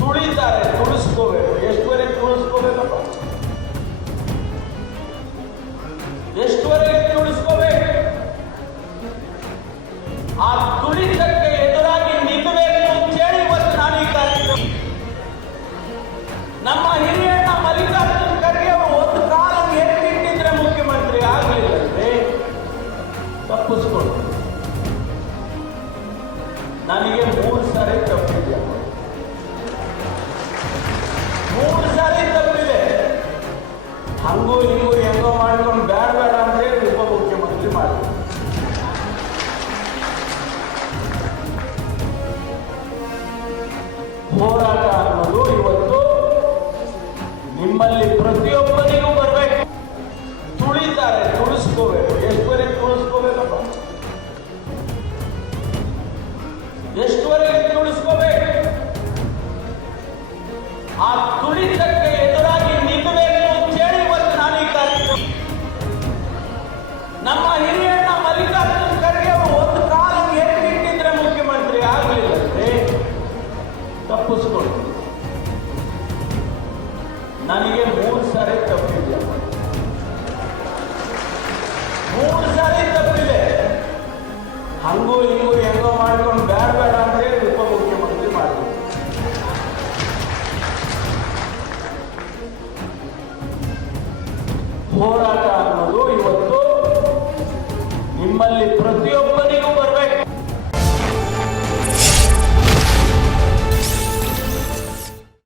ತುಳಿತಾರೆ, ತುಳಿಸ್ಕೋಬೇಕು. ಎಷ್ಟುವರೆಗೆ ತುಳಿಸ್ಕೋಬೇಕಪ್ಪ? ಎಷ್ಟುವರೆಗೆ ತುಳಿಸ್ಕೋಬೇಕು? ಆ ತುಳಿತಕ್ಕೆ ಎದುರಾಗಿ ನಿಲ್ಲಬೇಕು ಅಂತ ಹೇಳಿ ಇವತ್ತು ನಾನು ಈ ಕಾರ್ಯಕ್ರಮ. ನಮ್ಮ ಹಿರಿಯಣ್ಣ ಮಲ್ಲಿಕಾರ್ಜುನ್ ಖರ್ಗೆ ಅವರು ಒಂದು ಕಾಲ ಎತ್ತಿಟ್ಟಿದ್ರೆ ಮುಖ್ಯಮಂತ್ರಿ ಆಗಲಿಲ್ಲಂದ್ರೆ ತಪ್ಪಿಸ್ಕೊಂಡು ನನಗೆ 3 ಸಾರಿ ತಪ್ಪಿದೆ. 3 ಸಾರಿ ತಪ್ಪಿದೆ. ಹಂಗೂ ಹಿಂಗೂ ಹೆಂಗೋ ಮಾಡ್ಕೊಂಡು ಬೇಡ ಬೇಡ ಅಂತ ಹೇಳಿ ಉಪಮುಖ್ಯಮಂತ್ರಿ ಮಾಡಿದ್ರು. ಹೋರಾಟ ಅನ್ನೋದು ಇವತ್ತು ನಿಮ್ಮಲ್ಲಿ ಪ್ರತಿಯೊಬ್ಬರಿಗೂ ಬರಬೇಕು. ತುಳಿತಾರೆ, ತುಳಿಸ್ಕೋಬೇಕು. ಎಷ್ಟುವರೆಗೆ ತುಳಿಸ್ಕೋಬೇಕಪ್ಪ? ಎಷ್ಟುವರೆಗೆ ತುಳಿಸ್ಕೋಬೇಕು? ಆ ತುಳಿತಕ್ಕೆ ಎದುರಾಗಿ ನಿಲ್ಲಬೇಕು ಅಂತ ಹೇಳಿ ಇವತ್ತು ನಾನು ಈ ಕಾರ್ಯಕ್ರಮ. ನಮ್ಮ ಹಿರಿಯಣ್ಣ ಮಲ್ಲಿಕಾರ್ಜುನ್ ಖರ್ಗೆ ಅವರು ಒಂದು ಕಾಲ ಎತ್ತಿಟ್ಟಿದ್ರೆ ಮುಖ್ಯಮಂತ್ರಿ ಆಗಲಿಲ್ಲಂದ್ರೆ ತಪ್ಪಿಸ್ಕೊಂಡು ನನಗೆ 3 ಸಾರಿ ತಪ್ಪಿದೆ. 3 ಸಾರಿ ತಪ್ಪಿದೆ. ಹಂಗೂ ಹಿಂಗೂ ಹೆಂಗೋ ಮಾಡ್ಕೊಂಡು ಬೇಡ ಬೇಡ ಅಂತ ಹೇಳಿ ಉಪಮುಖ್ಯಮಂತ್ರಿ ಮಾಡಿದ್ರು. ಹೋರಾಟ ಅನ್ನೋದು ಇವತ್ತು ನಿಮ್ಮಲ್ಲಿ ಪ್ರತಿಯೊಬ್ಬರಿಗೂ